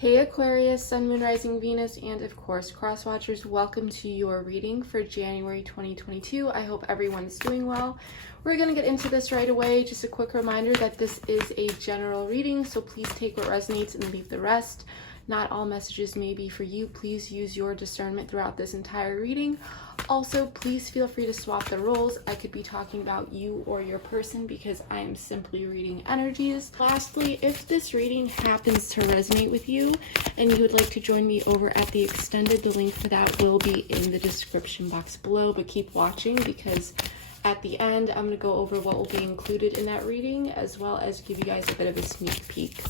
Hey Aquarius, Sun, Moon, Rising, Venus, and of course cross watchers, welcome to your reading for January 2022. I hope everyone's doing well. We're going to get into this right away. Just a quick reminder that this is a general reading, so please take what resonates and leave the rest. Not all messages may be for you. Please use your discernment throughout this entire reading. Also, please feel free to swap the roles. I could be talking about you or your person because I am simply reading energies. Lastly, if this reading happens to resonate with you and you would like to join me over at the extended, the link for that will be in the description box below. But keep watching because at the end, I'm going to go over what will be included in that reading as well as give you guys a bit of a sneak peek.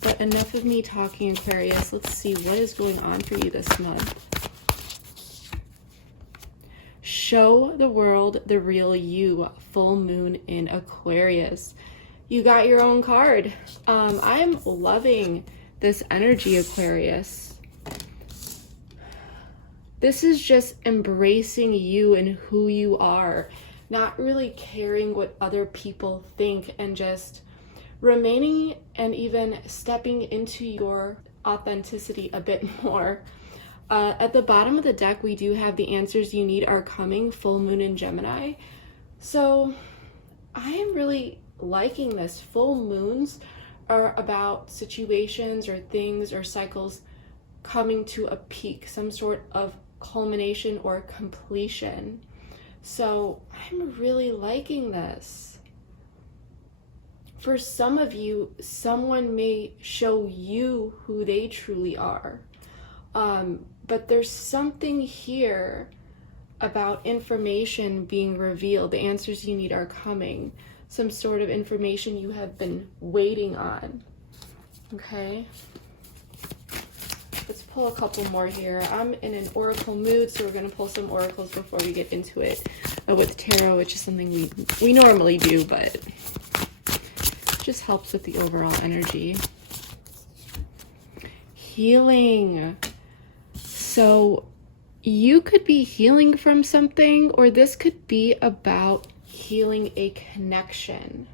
But enough of me talking, Aquarius. Let's see what is going on for you this month. Show the world the real you. Full moon in Aquarius. You got your own card. I'm loving this energy, Aquarius. This is just embracing you and who you are. Not really caring what other people think and just remaining and even stepping into your authenticity a bit more. At the bottom of the deck, we do have the answers you need are coming, full moon in Gemini. So I am really liking this. Full moons are about situations or things or cycles coming to a peak, some sort of culmination or completion. So I'm really liking this. For some of you, someone may show you who they truly are. But there's something here about information being revealed. The answers you need are coming. Some sort of information you have been waiting on. Okay. Let's pull a couple more here. I'm in an oracle mood, so we're going to pull some oracles before we get into it with tarot, which is something we normally do, but it just helps with the overall energy. Healing. So you could be healing from something, or this could be about healing a connection.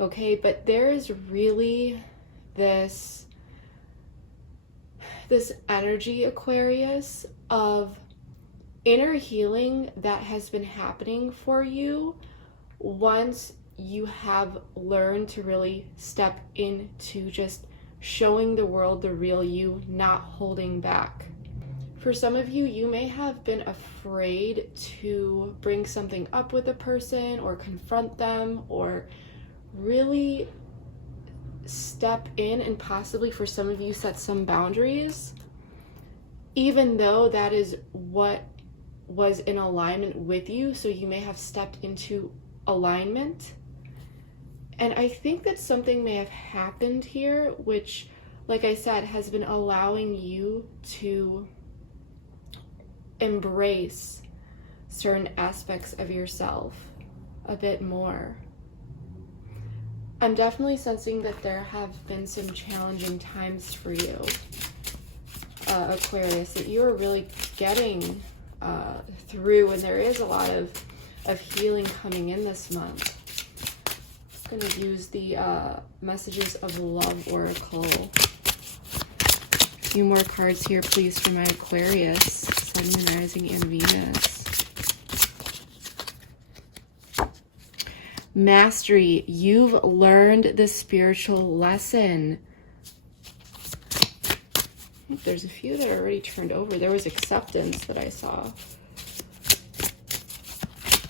Okay, but there is really this energy, Aquarius, of inner healing that has been happening for you once you have learned to really step into just showing the world the real you, not holding back. For some of you, you may have been afraid to bring something up with a person or confront them or really step in and possibly for some of you set some boundaries, even though that is what was in alignment with you. So you may have stepped into alignment. And I think that something may have happened here, which, like I said, has been allowing you to embrace certain aspects of yourself a bit more. I'm definitely sensing that there have been some challenging times for you, Aquarius, that you are really getting through, and there is a lot of healing coming in this month. I'm going to use the Messages of Love Oracle. A few more cards here, please, for my Aquarius, Sun, Moon, Rising, and Venus. Mastery. You've learned the spiritual lesson. There's a few that are already turned over. There was acceptance that I saw.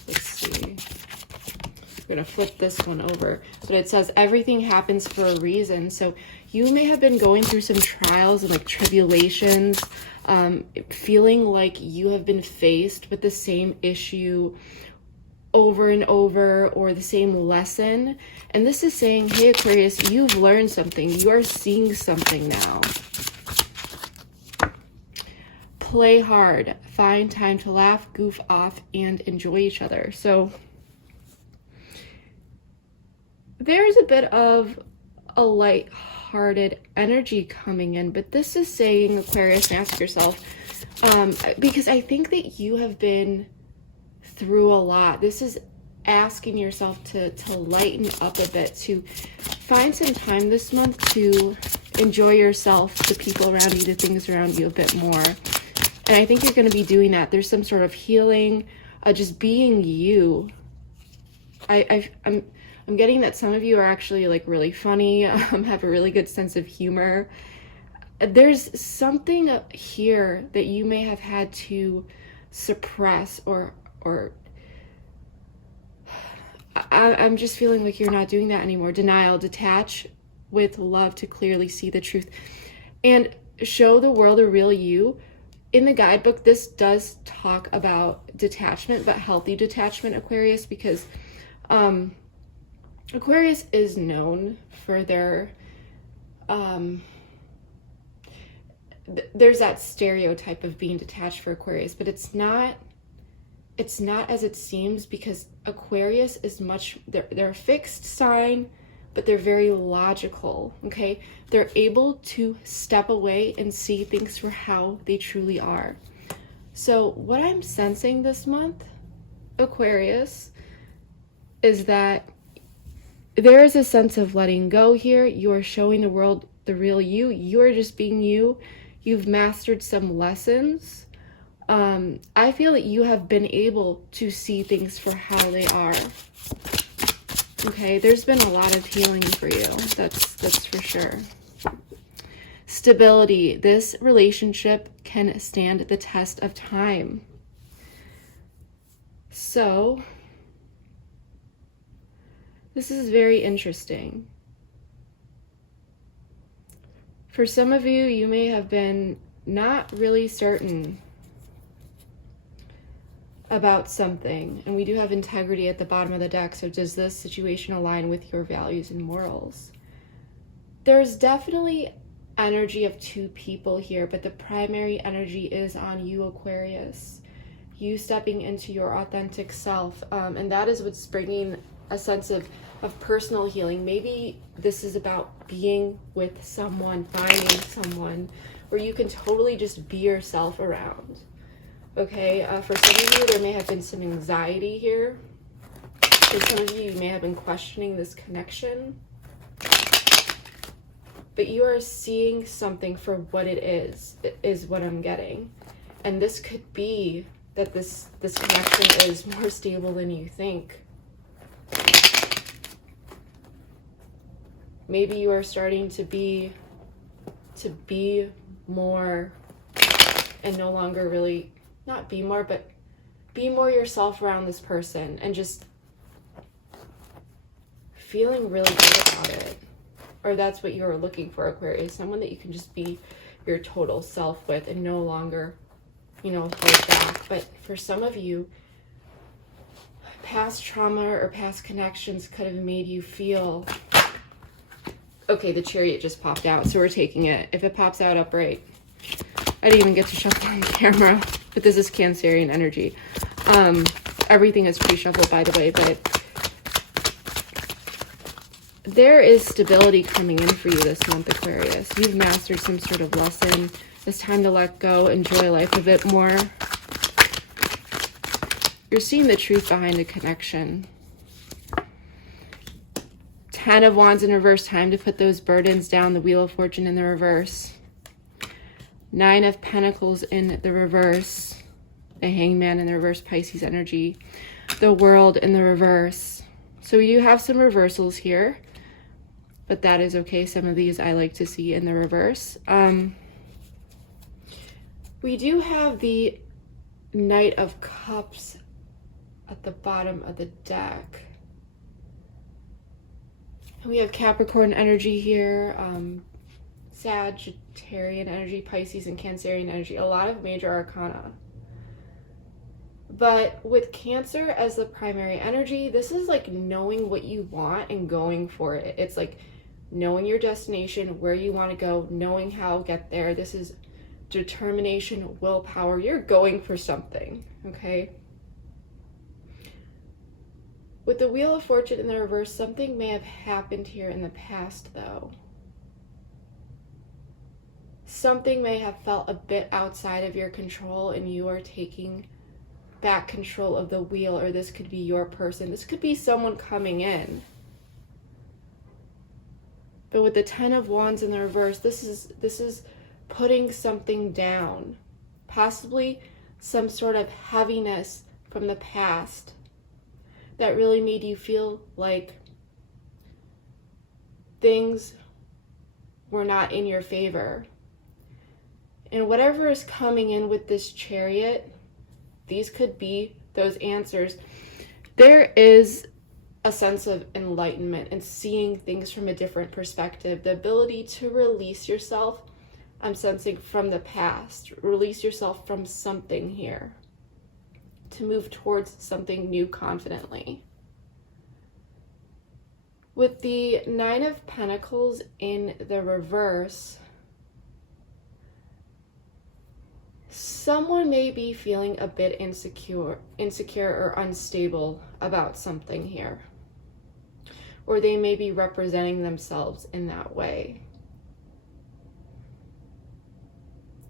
Let's see. I'm going to flip this one over. But it says everything happens for a reason. So you may have been going through some trials and like tribulations, feeling like you have been faced with the same issue over and over, or the same lesson. And this is saying, hey Aquarius, you've learned something. You are seeing something now. Play hard. Find time to laugh, goof off, and enjoy each other. So there's a bit of a light-hearted energy coming in, but this is saying, Aquarius, and ask yourself, because I think that you have been through a lot. This is asking yourself to lighten up a bit, to find some time this month to enjoy yourself, the people around you, the things around you a bit more. And I think you're going to be doing that. There's some sort of healing, just being you. I'm getting that some of you are actually like really funny, have a really good sense of humor. There's something here that you may have had to suppress or I'm just feeling like you're not doing that anymore. Denial, detach with love to clearly see the truth and show the world a real you. In the guidebook, this does talk about detachment, but healthy detachment, Aquarius, because Aquarius is known for their, there's that stereotype of being detached for Aquarius, but it's not as it seems, because Aquarius is they're a fixed sign, but they're very logical, okay? They're able to step away and see things for how they truly are. So what I'm sensing this month, Aquarius, is that there is a sense of letting go here. You are showing the world the real you. You are just being you. You've mastered some lessons. I feel that you have been able to see things for how they are. Okay, there's been a lot of healing for you. That's for sure. Stability. This relationship can stand the test of time. So, this is very interesting. For some of you, you may have been not really certain about something, and we do have integrity at the bottom of the deck. So does this situation align with your values and morals? There's definitely energy of two people here, but the primary energy is on you, Aquarius. You stepping into your authentic self, and that is what's bringing a sense of personal healing. Maybe this is about being with someone, finding someone where you can totally just be yourself around. Okay, for some of you, there may have been some anxiety here. For some of you, you may have been questioning this connection. But you are seeing something for what it is what I'm getting. And this could be that this connection is more stable than you think. Maybe you are starting to be more and no longer really, not be more, but be more yourself around this person and just feeling really good about it. Or that's what you're looking for, Aquarius. Someone that you can just be your total self with and no longer, hold back. But for some of you, past trauma or past connections could have made you feel... Okay, the Chariot just popped out, so we're taking it. If it pops out upright, I didn't even get to shuffle on camera, but this is Cancerian energy. Everything is pre-shuffled, by the way, but there is stability coming in for you this month, Aquarius. You've mastered some sort of lesson. It's time to let go, enjoy life a bit more. You're seeing the truth behind a connection. 10 of Wands in reverse, time to put those burdens down. The Wheel of Fortune in the reverse. 9 of Pentacles in the reverse. The Hangman in the reverse, Pisces energy. The World in the reverse. So we do have some reversals here, but that is okay. Some of these I like to see in the reverse. We do have the Knight of Cups at the bottom of the deck. We have Capricorn energy here, Sagittarian energy, Pisces and Cancerian energy, a lot of major arcana. But with Cancer as the primary energy, this is like knowing what you want and going for it. It's like knowing your destination, where you want to go, knowing how to get there. This is determination, willpower. You're going for something, okay? With the Wheel of Fortune in the reverse, something may have happened here in the past, though. Something may have felt a bit outside of your control, and you are taking back control of the wheel, or this could be your person. This could be someone coming in. But with the 10 of Wands in the reverse, this is putting something down, possibly some sort of heaviness from the past that really made you feel like things were not in your favor. And whatever is coming in with this Chariot, these could be those answers. There is a sense of enlightenment and seeing things from a different perspective. The ability to release yourself, I'm sensing, from the past. Release yourself from something here. To move towards something new confidently. With the 9 of Pentacles in the reverse, someone may be feeling a bit insecure or unstable about something here. Or they may be representing themselves in that way.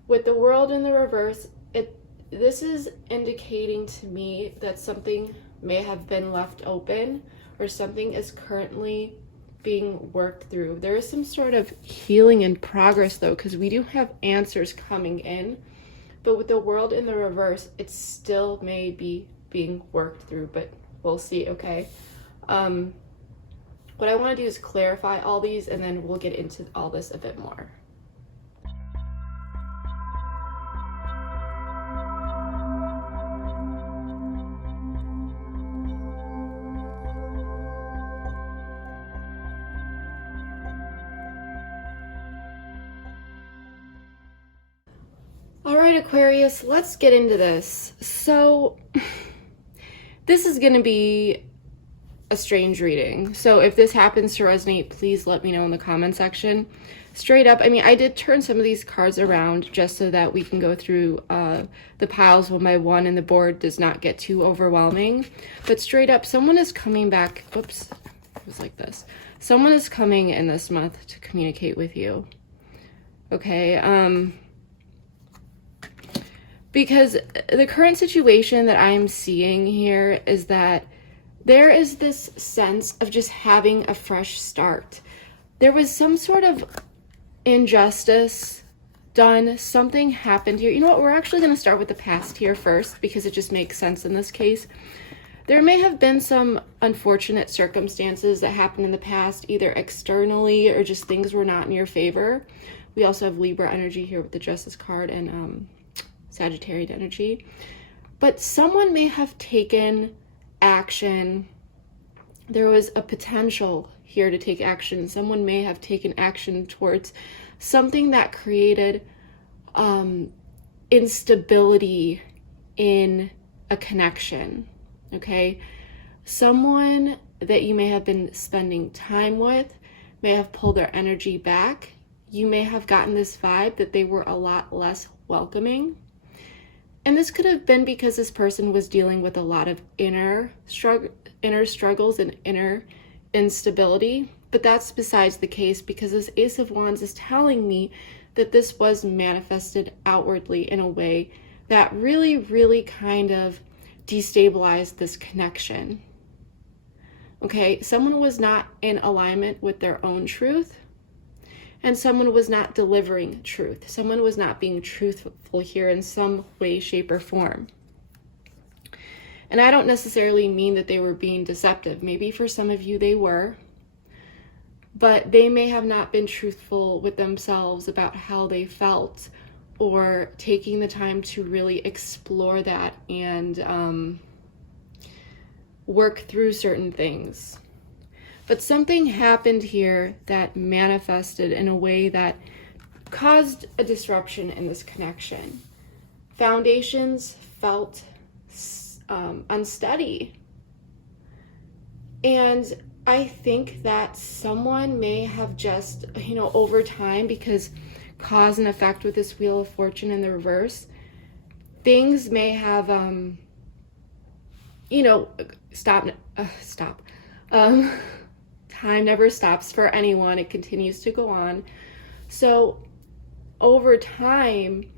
With the World in the reverse, this is indicating to me that something may have been left open or something is currently being worked through. There is some sort of healing and progress though, because we do have answers coming in. But with the World in the reverse, it still may be being worked through, but we'll see, okay? What I want to do is clarify all these, and then we'll get into all this a bit more. All right, Aquarius, let's get into this. So this is going to be a strange reading. So if this happens to resonate, please let me know in the comment section. Straight up, I mean, I did turn some of these cards around just so that we can go through the piles one by one and the board does not get too overwhelming. But straight up, someone is coming back. Oops, it was like this. Someone is coming in this month to communicate with you. Okay, because the current situation that I'm seeing here is that there is this sense of just having a fresh start. There was some sort of injustice done, something happened here. You know what, we're actually going to start with the past here first because it just makes sense in this case. There may have been some unfortunate circumstances that happened in the past, either externally or just things were not in your favor. We also have Libra energy here with the Justice card and Sagittarius energy. But someone may have taken action. There was a potential here to take action. Someone may have taken action towards something that created instability in a connection. Okay, someone that you may have been spending time with may have pulled their energy back. You may have gotten this vibe that they were a lot less welcoming. And this could have been because this person was dealing with a lot of inner struggles and inner instability. But that's besides the case, because this Ace of Wands is telling me that this was manifested outwardly in a way that really, really kind of destabilized this connection. Okay, someone was not in alignment with their own truth. And someone was not delivering truth. Someone was not being truthful here in some way, shape, or form. And I don't necessarily mean that they were being deceptive. Maybe for some of you they were. But they may have not been truthful with themselves about how they felt, or taking the time to really explore that and work through certain things. But something happened here that manifested in a way that caused a disruption in this connection. Foundations felt unsteady. And I think that someone may have just, over time, because cause and effect with this Wheel of Fortune in the reverse, things may have, stop. Time never stops for anyone. It continues to go on. So over time,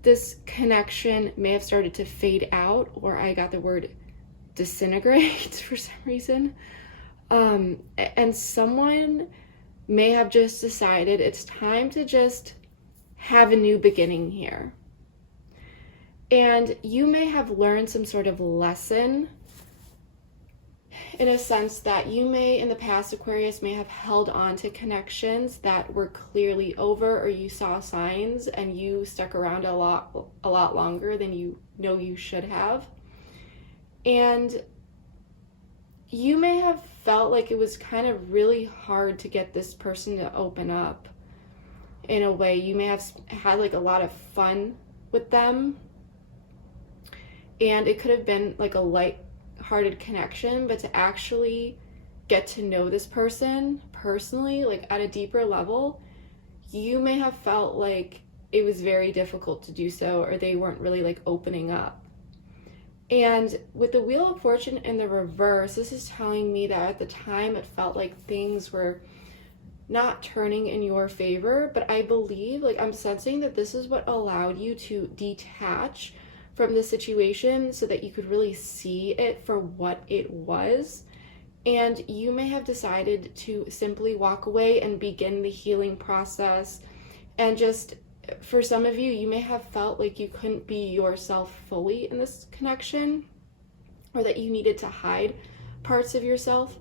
this connection may have started to fade out, or I got the word disintegrate for some reason. And someone may have just decided it's time to just have a new beginning here. And you may have learned some sort of lesson, in a sense that you may, in the past, Aquarius, may have held on to connections that were clearly over, or you saw signs and you stuck around a lot longer than you know you should have. And you may have felt like it was kind of really hard to get this person to open up in a way. You may have had like a lot of fun with them, and it could have been like a light-hearted connection, but to actually get to know this person personally, like at a deeper level, you may have felt like it was very difficult to do so, or they weren't really like opening up. And with the Wheel of Fortune in the reverse, this is telling me that at the time it felt like things were not turning in your favor, but I believe, like I'm sensing that this is what allowed you to detach from the situation so that you could really see it for what it was. And you may have decided to simply walk away and begin the healing process. And just, for some of you, you may have felt like you couldn't be yourself fully in this connection, or that you needed to hide parts of yourself.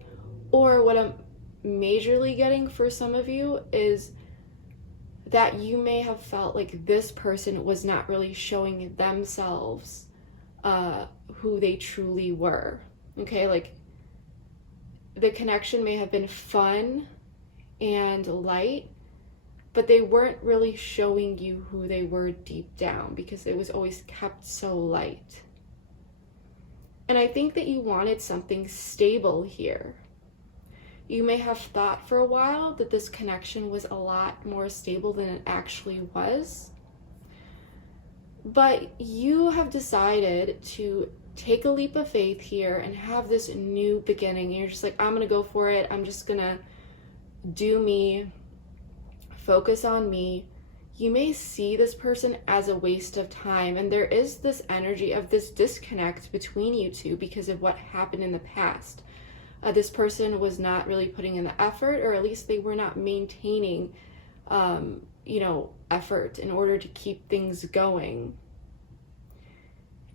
Or what I'm majorly getting for some of you is that you may have felt like this person was not really showing themselves who they truly were. Okay, like the connection may have been fun and light, but they weren't really showing you who they were deep down because it was always kept so light. And I think that you wanted something stable here. You may have thought for a while that this connection was a lot more stable than it actually was. But you have decided to take a leap of faith here and have this new beginning. You're just like, I'm going to go for it. I'm just going to do me, focus on me. You may see this person as a waste of time. And there is this energy of this disconnect between you two because of what happened in the past. This person was not really putting in the effort, or at least they were not maintaining, effort in order to keep things going.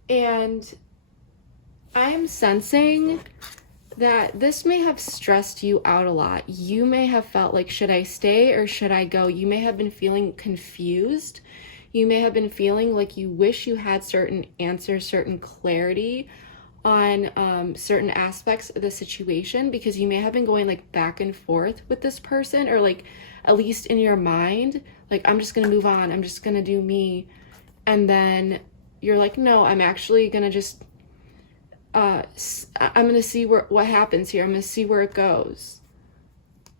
And I am sensing that this may have stressed you out a lot. You may have felt like, should I stay or should I go? You may have been feeling confused. You may have been feeling like you wish you had certain answers, certain clarity on certain aspects of the situation, because you may have been going like back and forth with this person, or like at least in your mind, like I'm just gonna move on, I'm just gonna do me, and then you're like, no, I'm actually gonna just I'm gonna see what happens here, I'm gonna see where it goes.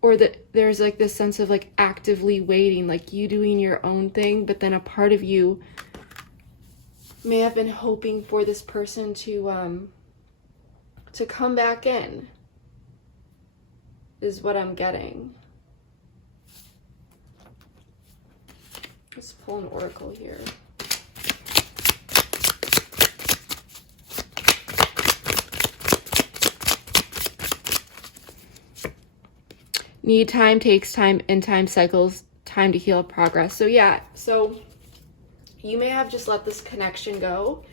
Or that there's like this sense of like actively waiting, like you doing your own thing, but then a part of you may have been hoping for this person to come back in, is what I'm getting. Let's pull an oracle here. Need time, takes time, and time cycles, time to heal, progress. So yeah, so you may have just let this connection go,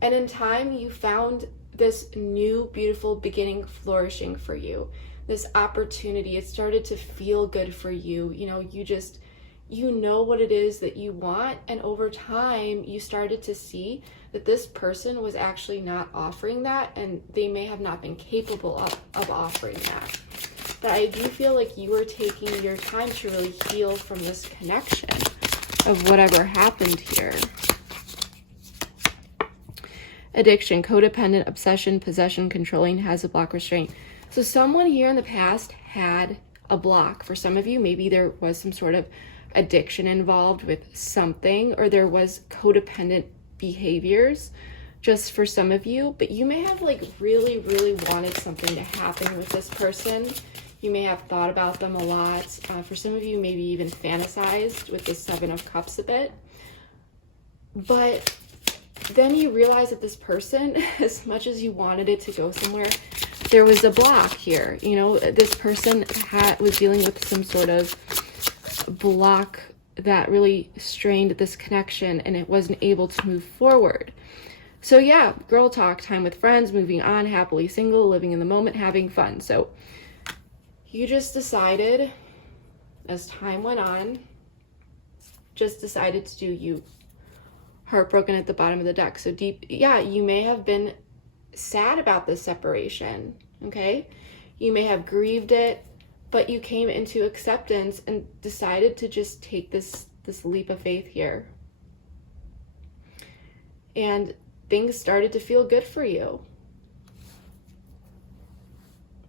and in time you found this new beautiful beginning flourishing for you, this opportunity. It started to feel good for you. You know what it is that you want, and over time you started to see that this person was actually not offering that, and they may have not been capable of offering that. But I do feel like you were taking your time to really heal from this connection of whatever happened here. Addiction, codependent, obsession, possession, controlling, has a block, restraint. So someone here in the past had a block. For some of you, maybe there was some sort of addiction involved with something, or there was codependent behaviors just for some of you. But you may have like really, really wanted something to happen with this person. You may have thought about them a lot. For some of you, maybe even fantasized with the 7 of Cups a bit. But then you realize that this person, as much as you wanted it to go somewhere, there was a block here. You know, this person was dealing with some sort of block that really strained this connection, and it wasn't able to move forward. So yeah, girl talk, time with friends, moving on, happily single, living in the moment, having fun. So you just decided, as time went on, just decided to do you. Heartbroken at the bottom of the deck. So deep, yeah, you may have been sad about this separation, okay? You may have grieved it, but you came into acceptance and decided to just take this leap of faith here. And things started to feel good for you.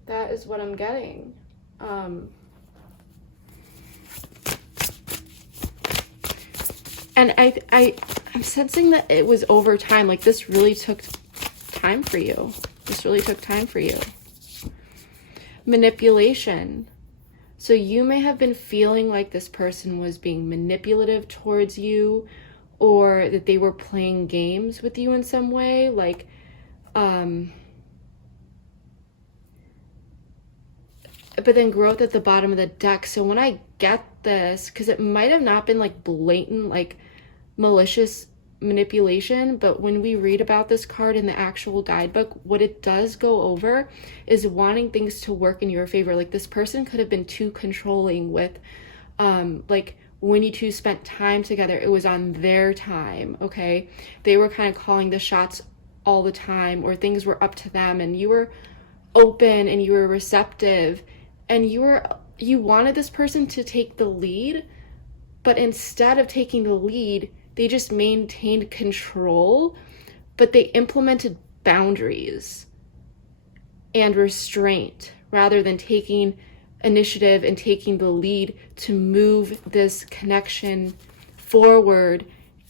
That is what I'm getting. And I'm sensing that it was over time. Like, this really took time for you. This really took time for you. Manipulation. So you may have been feeling like this person was being manipulative towards you, or that they were playing games with you in some way. Like, but then growth at the bottom of the deck. So when I get this, because it might have not been like blatant, like malicious manipulation, but when we read about this card in the actual guidebook, what it does go over is wanting things to work in your favor. Like, this person could have been too controlling with, like, when you two spent time together, it was on their time, okay? They were kind of calling the shots all the time, or things were up to them, and you were open and you were receptive, and you wanted this person to take the lead, but instead of taking the lead, they just maintained control, but they implemented boundaries and restraint rather than taking initiative and taking the lead to move this connection forward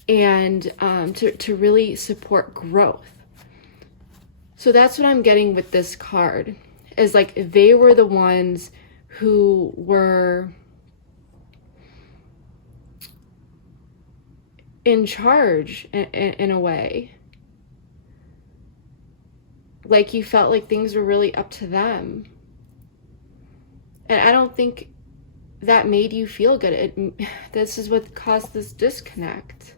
and to really support growth. So that's what I'm getting with this card, is like they were the ones who were in charge in a way. Like, you felt like things were really up to them. And I don't think that made you feel good. This is what caused this disconnect.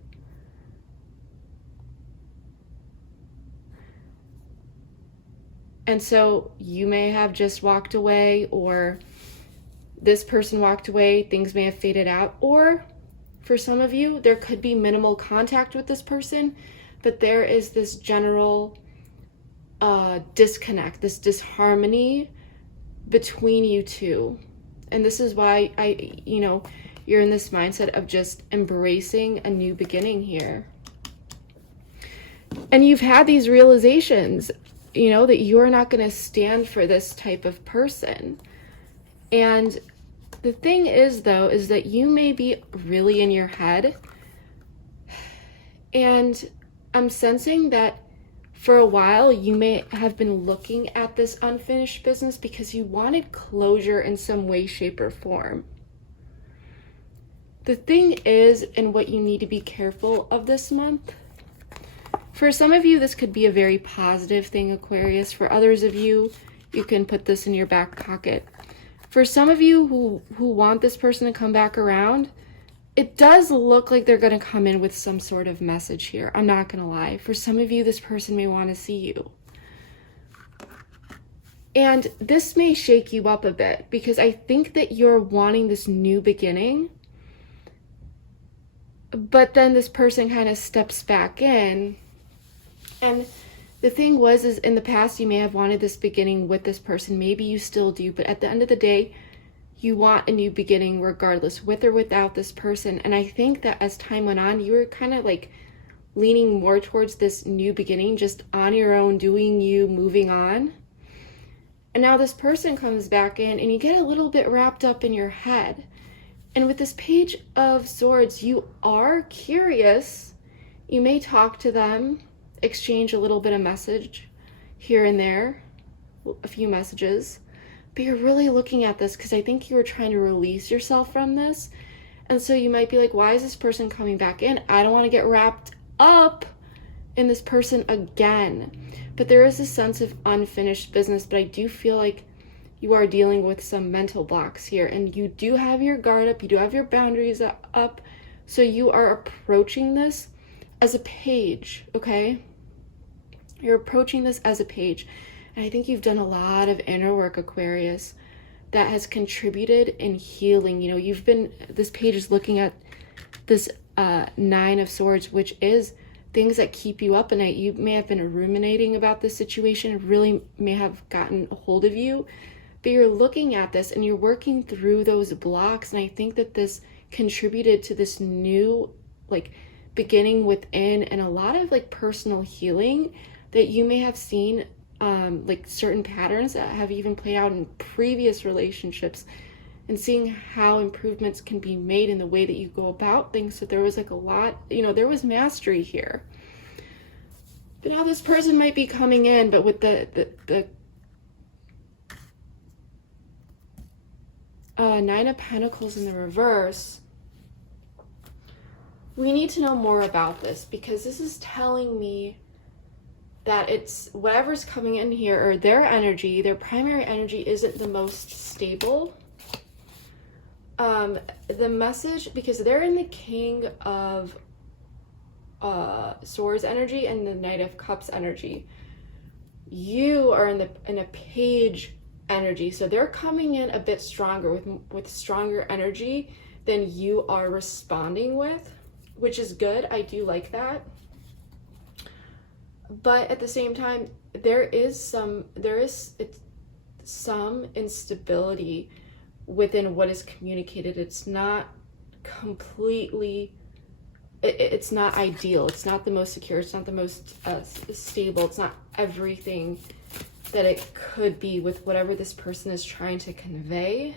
And so you may have just walked away, or this person walked away, things may have faded out, or for some of you, there could be minimal contact with this person, but there is this general disconnect, this disharmony between you two. And this is why you're in this mindset of just embracing a new beginning here. And you've had these realizations, that you're not going to stand for this type of person. And the thing is, though, is that you may be really in your head. And I'm sensing that for a while, you may have been looking at this unfinished business because you wanted closure in some way, shape, or form. The thing is, and what you need to be careful of this month, for some of you, this could be a very positive thing, Aquarius. For others of you, you can put this in your back pocket. For some of you who want this person to come back around, it does look like they're going to come in with some sort of message here. I'm not going to lie. For some of you, this person may want to see you. And this may shake you up a bit, because I think that you're wanting this new beginning, but then this person kind of steps back in. And the thing is in the past, you may have wanted this beginning with this person. Maybe you still do, but at the end of the day, you want a new beginning regardless, with or without this person. And I think that as time went on, you were kind of like leaning more towards this new beginning, just on your own, doing you, moving on. And now this person comes back in and you get a little bit wrapped up in your head. And with this Page of Swords, you are curious. You may talk to them, exchange a little bit of message here and there, a few messages, but you're really looking at this because I think you were trying to release yourself from this. And so you might be like, why is this person coming back in? I don't want to get wrapped up in this person again. But there is a sense of unfinished business, but I do feel like you are dealing with some mental blocks here, and you do have your guard up, you do have your boundaries up, so you are approaching this as a page, okay? You're approaching this as a page, and I think you've done a lot of inner work, Aquarius, that has contributed in healing. You know, this page is looking at this Nine of Swords, which is things that keep you up at night. You may have been ruminating about this situation. It really may have gotten a hold of you, but you're looking at this and you're working through those blocks. And I think that this contributed to this new, like, beginning within, and a lot of like personal healing that you may have seen, like certain patterns that have even played out in previous relationships, and seeing how improvements can be made in the way that you go about things. So there was like a lot, you know, there was mastery here. But now this person might be coming in, but with the Nine of Pentacles in the reverse, we need to know more about this, because this is telling me that it's whatever's coming in here, or their energy, their primary energy isn't the most stable. The message, because they're in the King of Swords energy and the Knight of Cups energy. You are in a Page energy, so they're coming in a bit stronger, with stronger energy than you are responding with, which is good. I do like that. But at the same time, there is some instability within what is communicated. It's not completely, it's not ideal. It's not the most secure. It's not the most stable. It's not everything that it could be with whatever this person is trying to convey.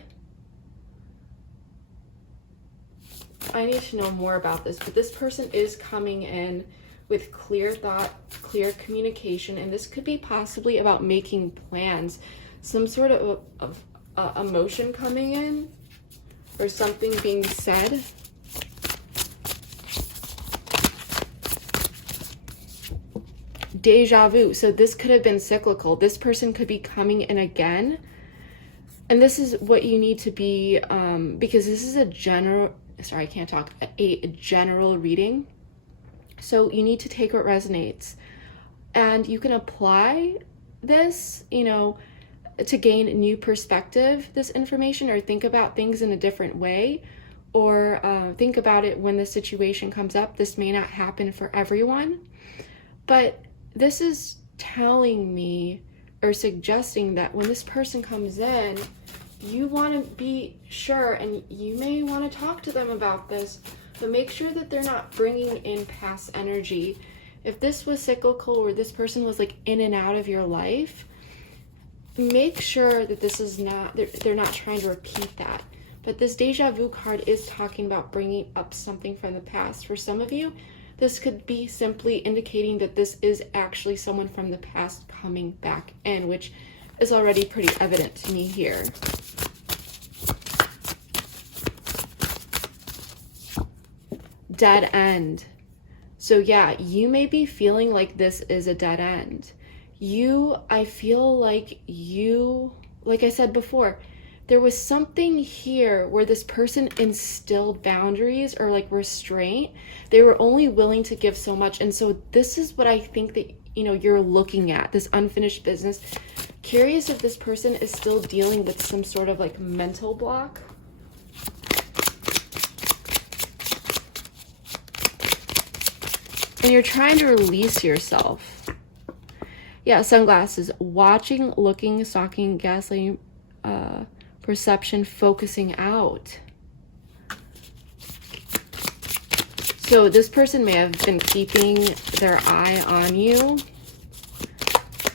I need to know more about this, but this person is coming in with clear thought, clear communication, and this could be possibly about making plans, some sort of emotion coming in, or something being said. Deja vu. So this could have been cyclical. This person could be coming in again, and this is what you need to be, because this is a general reading. So you need to take what resonates, and you can apply this, you know, to gain a new perspective, this information, or think about things in a different way, or think about it when the situation comes up. This may not happen for everyone, but this is telling me, or suggesting, that when this person comes in, you want to be sure, and you may want to talk to them about this, but make sure that they're not bringing in past energy. If this was cyclical, or this person was like in and out of your life, make sure that this is not, they're not trying to repeat that. But this deja vu card is talking about bringing up something from the past. For some of you, this could be simply indicating that this is actually someone from the past coming back in, which is already pretty evident to me here. Dead end. So yeah, you may be feeling like this is a dead end. I feel like like I said before, there was something here where this person instilled boundaries, or like restraint. They were only willing to give so much. And so this is what I think that, you know, you're looking at, this unfinished business. Curious if this person is still dealing with some sort of like mental block. And you're trying to release yourself. Yeah, sunglasses. Watching, looking, stalking, gaslighting, perception, focusing out. So this person may have been keeping their eye on you,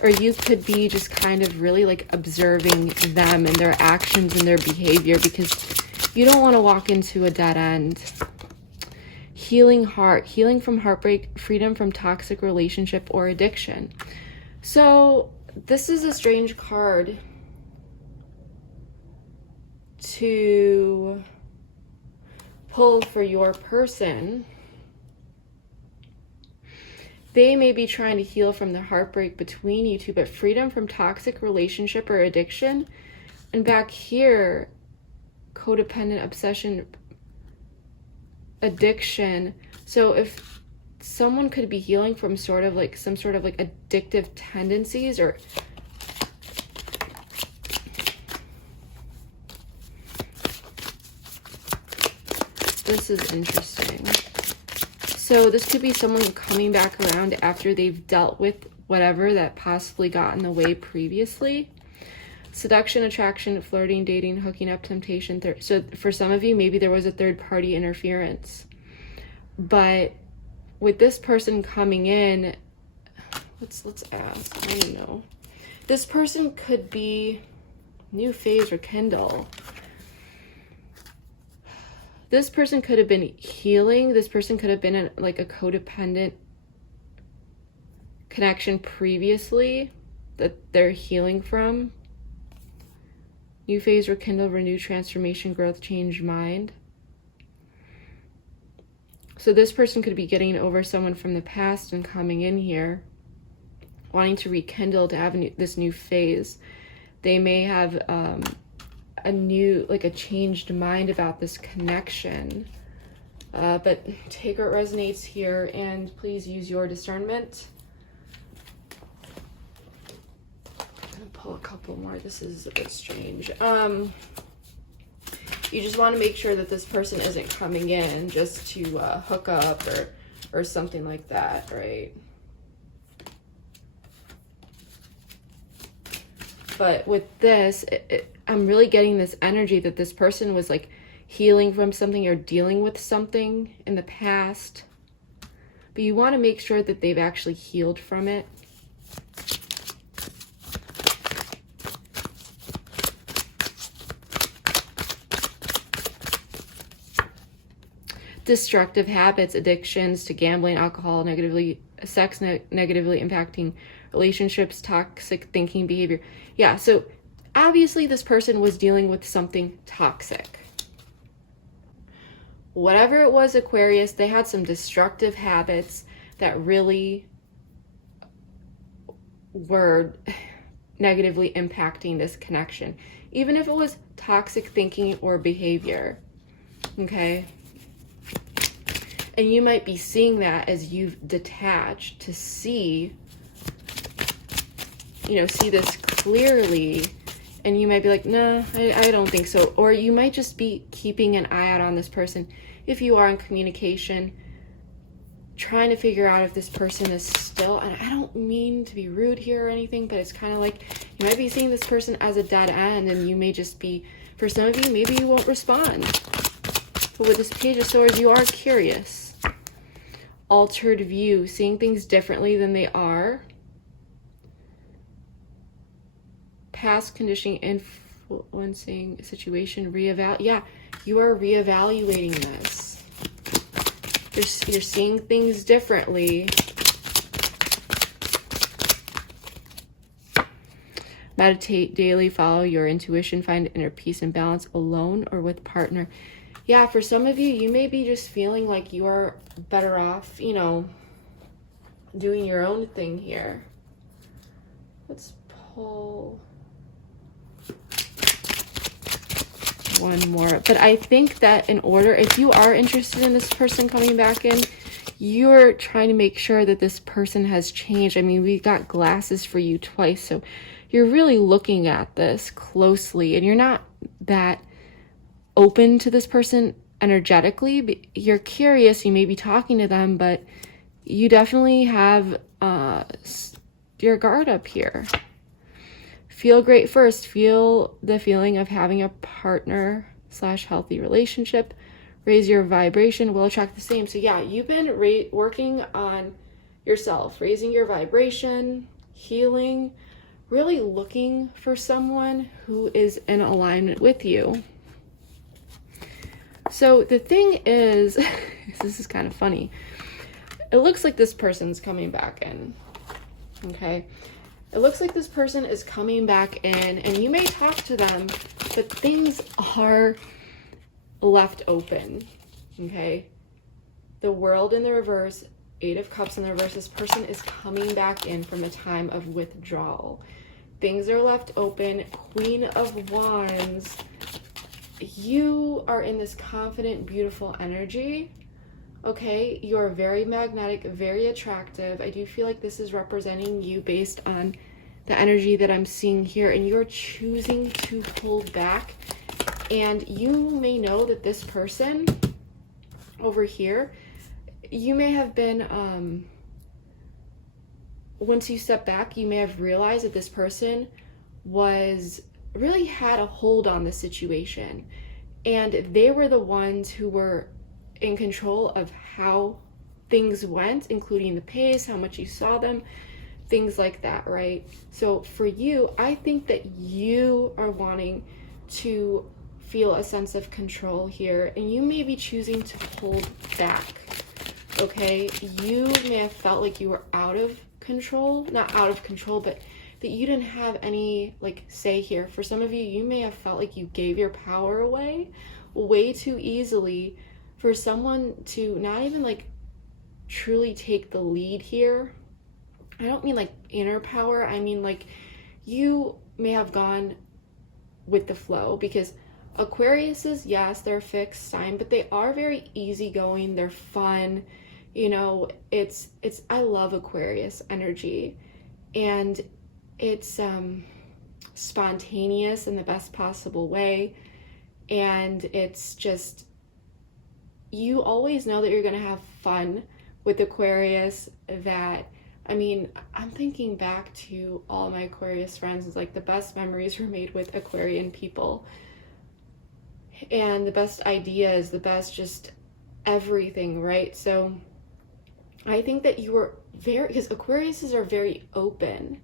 or you could be just kind of really like observing them and their actions and their behavior, because you don't want to walk into a dead end. Healing heart, healing from heartbreak, freedom from toxic relationship or addiction. So this is a strange card to pull for your person. they may be trying to heal from the heartbreak between you two, but freedom from toxic relationship or addiction. And back here, codependent, obsession, addiction. So if someone could be healing from some sort of like addictive tendencies, or this is interesting. So this could be someone coming back around after they've dealt with whatever that possibly got in the way previously. Seduction, attraction, flirting, dating, hooking up, temptation. So for some of you, maybe there was a third party interference. But with this person coming in, let's ask, I don't know. This person could be new phase or kindle. This person could have been healing. This person could have been like a codependent connection previously that they're healing from. New phase, rekindle, renew, transformation, growth, change, mind. So this person could be getting over someone from the past and coming in here, wanting to rekindle, to have this new phase. They may have a new, like a changed mind about this connection. But take what resonates here, and please use your discernment. Pull a couple more. This is a bit strange. You just want to make sure that this person isn't coming in just to hook up or something like that, right? But with this, I'm really getting this energy that this person was like healing from something or dealing with something in the past. But you want to make sure that they've actually healed from it. Destructive habits, addictions to gambling, alcohol, sex negatively impacting relationships, toxic thinking, behavior. Yeah, so obviously this person was dealing with something toxic. Whatever it was, Aquarius, they had some destructive habits that really were negatively impacting this connection, even if it was toxic thinking or behavior. Okay? And you might be seeing that as you've detached to see this clearly, and you might be like, no, I don't think so. Or you might just be keeping an eye out on this person if you are in communication, trying to figure out if this person is still, and I don't mean to be rude here or anything, but it's kind of like you might be seeing this person as a dead end, and you may just be, for some of you, maybe you won't respond. But with this Page of Swords, you are curious. Altered view, seeing things differently than they are. Past conditioning influencing situation, yeah, you are reevaluating this. You're seeing things differently. Meditate daily, follow your intuition, find inner peace and balance alone or with partner. Yeah, for some of you, you may be just feeling like you are better off, doing your own thing here. Let's pull one more. But I think that in order, if you are interested in this person coming back in, you're trying to make sure that this person has changed. I mean, we got glasses for you twice, so you're really looking at this closely, and you're not that open to this person energetically. You're curious, you may be talking to them, but you definitely have your guard up here. Feel great first. Feel the feeling of having a partner / healthy relationship. Raise your vibration, will attract the same. So yeah, you've been working on yourself, raising your vibration, healing, really looking for someone who is in alignment with you. So the thing is, this is kind of funny. It looks like this person's coming back in, okay? It looks like this person is coming back in, and you may talk to them, but things are left open, okay? The World in the reverse, Eight of Cups in the reverse. This person is coming back in from a time of withdrawal. Things are left open. Queen of Wands. You are in this confident, beautiful energy. Okay, you're very magnetic, very attractive. I do feel like this is representing you based on the energy that I'm seeing here, and you're choosing to hold back. And you may know that this person over here, you may have been, once you step back, you may have realized that this person really had a hold on the situation, and they were the ones who were in control of how things went, including the pace, how much you saw them, things like that, right? So for you, I think that you are wanting to feel a sense of control here, and you may be choosing to hold back. Okay, you may have felt like you were out of control, not out of control, but that you didn't have any like say here. For some of you, you may have felt like you gave your power away way too easily for someone to not even like truly take the lead here. I don't mean like inner power, I mean like you may have gone with the flow, because Aquariuses, yes, they're a fixed sign, but they are very easygoing, they're fun, you know, it's I love Aquarius energy, and it's spontaneous in the best possible way, and it's just, you always know that you're gonna have fun with Aquarius. That, I mean, I'm thinking back to all my Aquarius friends, it's like the best memories were made with Aquarian people, and the best ideas, the best just everything, right? So I think that you were because Aquariuses are very open,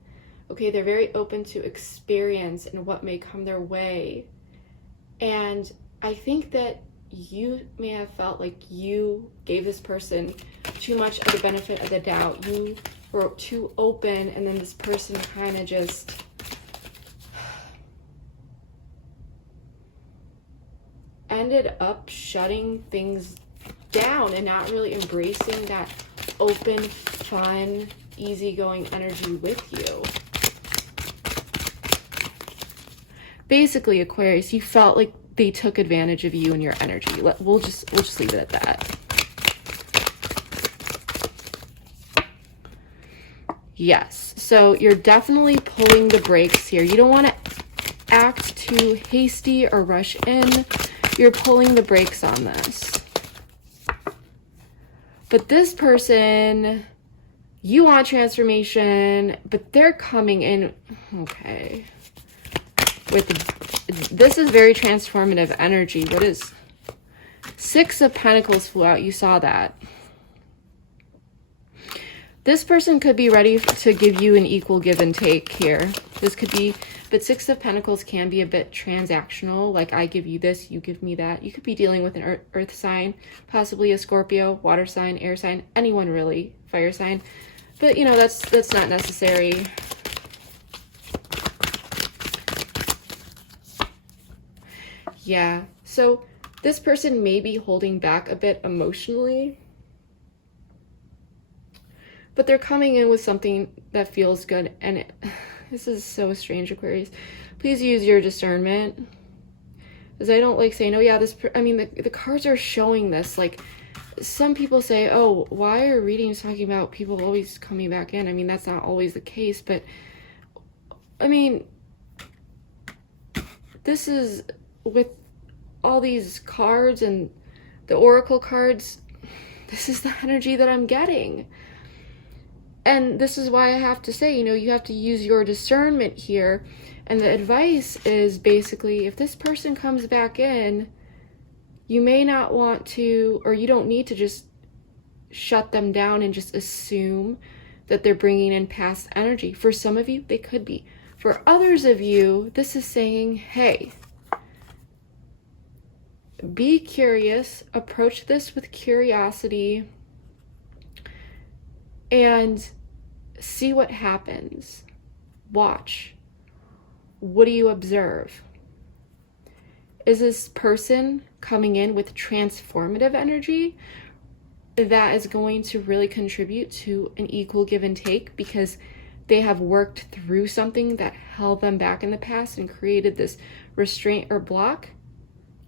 okay? They're very open to experience and what may come their way. And I think that you may have felt like you gave this person too much of the benefit of the doubt. You were too open, and then this person kind of just ended up shutting things down and not really embracing that open, fun, easygoing energy with you. Basically, Aquarius, you felt like they took advantage of you and your energy. We'll just leave it at that. Yes, so you're definitely pulling the brakes here. You don't want to act too hasty or rush in. You're pulling the brakes on this. But this person, you want transformation, but they're coming in, okay, with this is very transformative energy. What is Six of Pentacles flew out? You saw that. This person could be ready to give you an equal give and take here. This could be, but Six of Pentacles can be a bit transactional. Like, I give you this, you give me that. You could be dealing with an earth sign, possibly a Scorpio, water sign, air sign, anyone really, fire sign. But, you know, that's not necessary. Yeah, so this person may be holding back a bit emotionally, but they're coming in with something that feels good. And this is so strange, Aquarius. Please use your discernment, because I don't like saying, oh yeah, I mean, the cards are showing this. Like, some people say, oh, why are readings talking about people always coming back in? I mean, that's not always the case, but I mean, this is with all these cards and the oracle cards, this is the energy that I'm getting. And this is why I have to say, you know, you have to use your discernment here. And the advice is basically, if this person comes back in, you may not want to, or you don't need to just shut them down and just assume that they're bringing in past energy. For some of you, they could be. For others of you, this is saying, hey, be curious, approach this with curiosity, and see what happens. Watch. What do you observe? Is this person coming in with transformative energy? that is going to really contribute to an equal give and take, because they have worked through something that held them back in the past and created this restraint or block.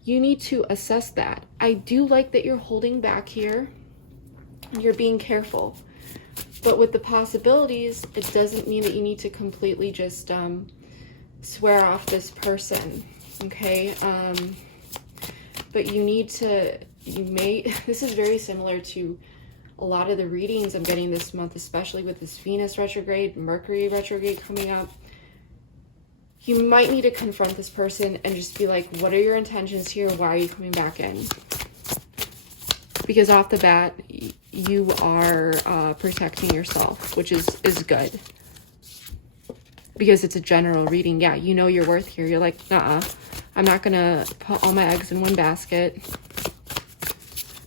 You need to assess that. I do like that you're holding back here and you're being careful, but with the possibilities, it doesn't mean that you need to completely just swear off this person, okay? But you need to, this is very similar to a lot of the readings I'm getting this month, especially with this Venus retrograde, Mercury retrograde coming up. You might need to confront this person and just be like, what are your intentions here? Why are you coming back in? Because off the bat, you are protecting yourself, which is good. Because it's a general reading. Yeah, you know your worth here. You're like, nah, I'm not going to put all my eggs in one basket.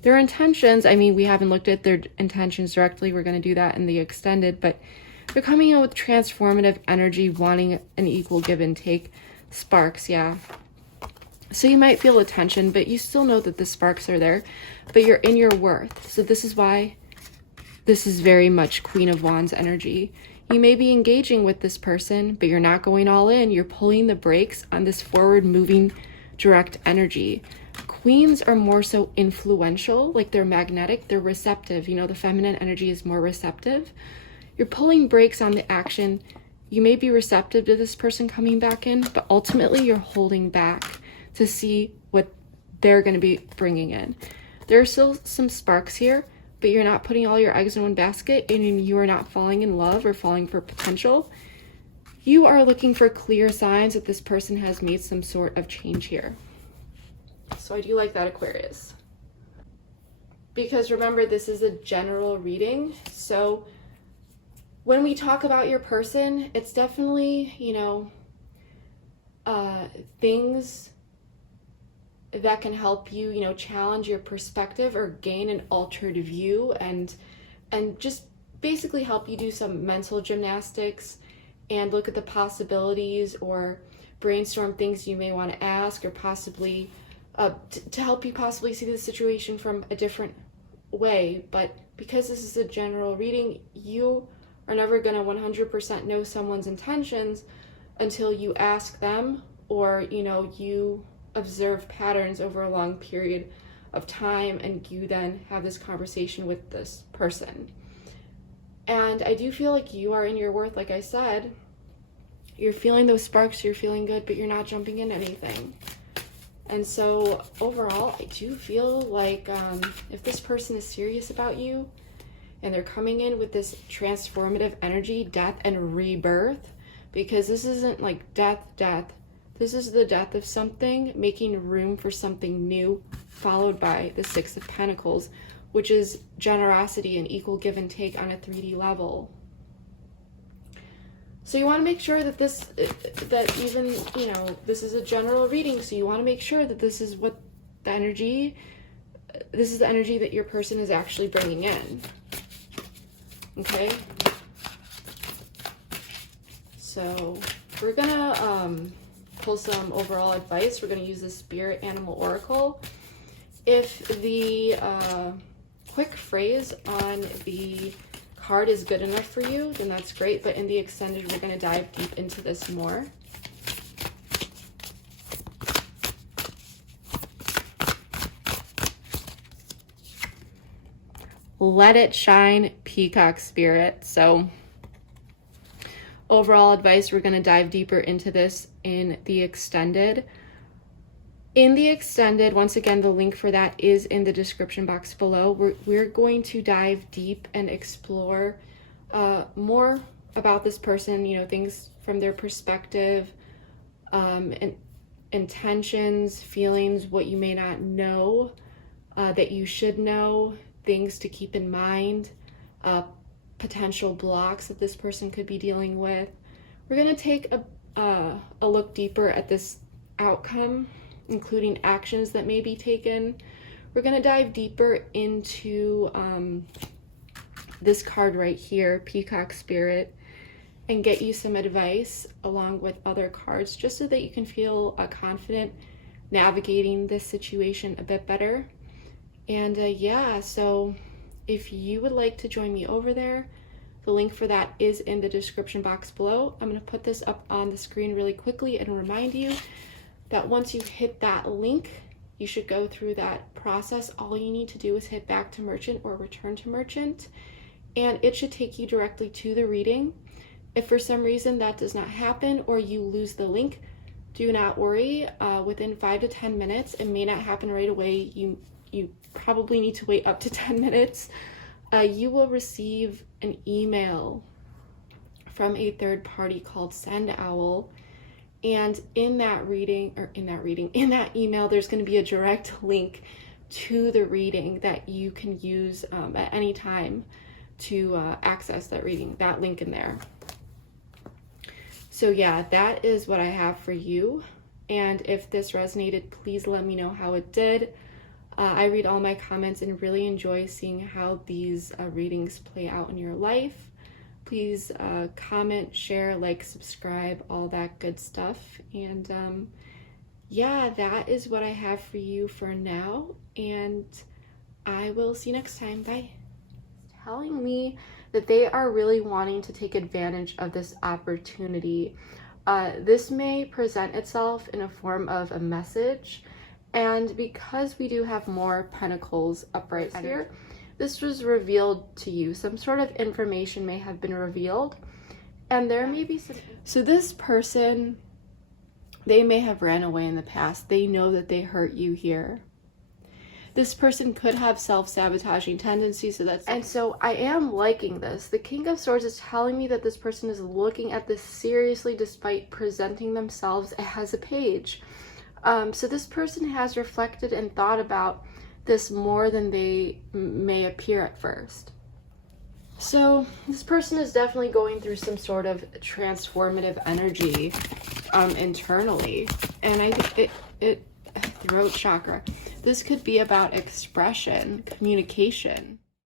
Their intentions, I mean, we haven't looked at their intentions directly. We're going to do that in the extended, but they're coming in with transformative energy, wanting an equal give and take. Sparks, yeah. So you might feel a tension, but you still know that the sparks are there, but you're in your worth. So this is why this is very much Queen of Wands energy. You may be engaging with this person, but you're not going all in. You're pulling the brakes on this forward moving direct energy. Queens are more so influential, like they're magnetic, they're receptive. You know, the feminine energy is more receptive. You're pulling brakes on the action. You may be receptive to this person coming back in, but ultimately you're holding back to see what they're going to be bringing in. There are still some sparks here, but you're not putting all your eggs in one basket, and you are not falling in love or falling for potential. You are looking for clear signs that this person has made some sort of change here. So I do like that, Aquarius. Because remember, this is a general reading. So when we talk about your person, it's definitely, you know, things that can help you, you know, challenge your perspective or gain an altered view, and just basically help you do some mental gymnastics and look at the possibilities or brainstorm things you may want to ask, or possibly to help you possibly see the situation from a different way. But because this is a general reading, you are never going to 100% know someone's intentions until you ask them, or, you know, you observe patterns over a long period of time, and you then have this conversation with this person. And I do feel like you are in your worth. Like I said, you're feeling those sparks, you're feeling good, but you're not jumping in anything. And so overall, I do feel like if this person is serious about you and they're coming in with this transformative energy, death and rebirth, because this isn't like death. This is the death of something, making room for something new, followed by the Six of Pentacles, which is generosity and equal give and take on a 3D level. So you want to make sure that that even, you know, this is a general reading, so you want to make sure that this is what the energy, this is the energy that your person is actually bringing in. Okay? So we're gonna pull some overall advice. We're gonna use the Spirit Animal Oracle. If the quick phrase on the card is good enough for you, then that's great. But in the extended, we're going to dive deep into this more. Let it shine, Peacock Spirit. So overall advice, we're going to dive deeper into this in the extended. In the extended, once again, the link for that is in the description box below. We're going to dive deep and explore more about this person, you know, things from their perspective, and intentions, feelings, what you may not know, that you should know, things to keep in mind, potential blocks that this person could be dealing with. We're going to take a look deeper at this outcome, including actions that may be taken. We're going to dive deeper into this card right here, Peacock Spirit, and get you some advice along with other cards, just so that you can feel confident navigating this situation a bit better. And yeah, so if you would like to join me over there, the link for that is in the description box below. I'm going to put this up on the screen really quickly and remind you that once you hit that link, you should go through that process. All you need to do is hit back to merchant or return to merchant, and it should take you directly to the reading. If for some reason that does not happen or you lose the link, do not worry. Within 5 to 10 minutes, it may not happen right away. You probably need to wait up to 10 minutes. You will receive an email from a third party called Send Owl. And in that email, there's going to be a direct link to the reading that you can use at any time to access that reading, that link in there. So yeah, that is what I have for you. And if this resonated, please let me know how it did. I read all my comments and really enjoy seeing how these readings play out in your life. Please comment, share, like, subscribe, all that good stuff. And yeah, that is what I have for you for now. And I will see you next time. Bye. Telling me that they are really wanting to take advantage of this opportunity. This may present itself in a form of a message. And because we do have more pentacles upright here, this was revealed to you. Some sort of information may have been revealed, and there may be some... So this person, they may have ran away in the past. They know that they hurt you here. This person could have self-sabotaging tendencies, and so I am liking this. The King of Swords is telling me that this person is looking at this seriously despite presenting themselves as a page. So this person has reflected and thought about this more than they may appear at first. So this person is definitely going through some sort of transformative energy internally. And I think throat chakra. This could be about expression, communication.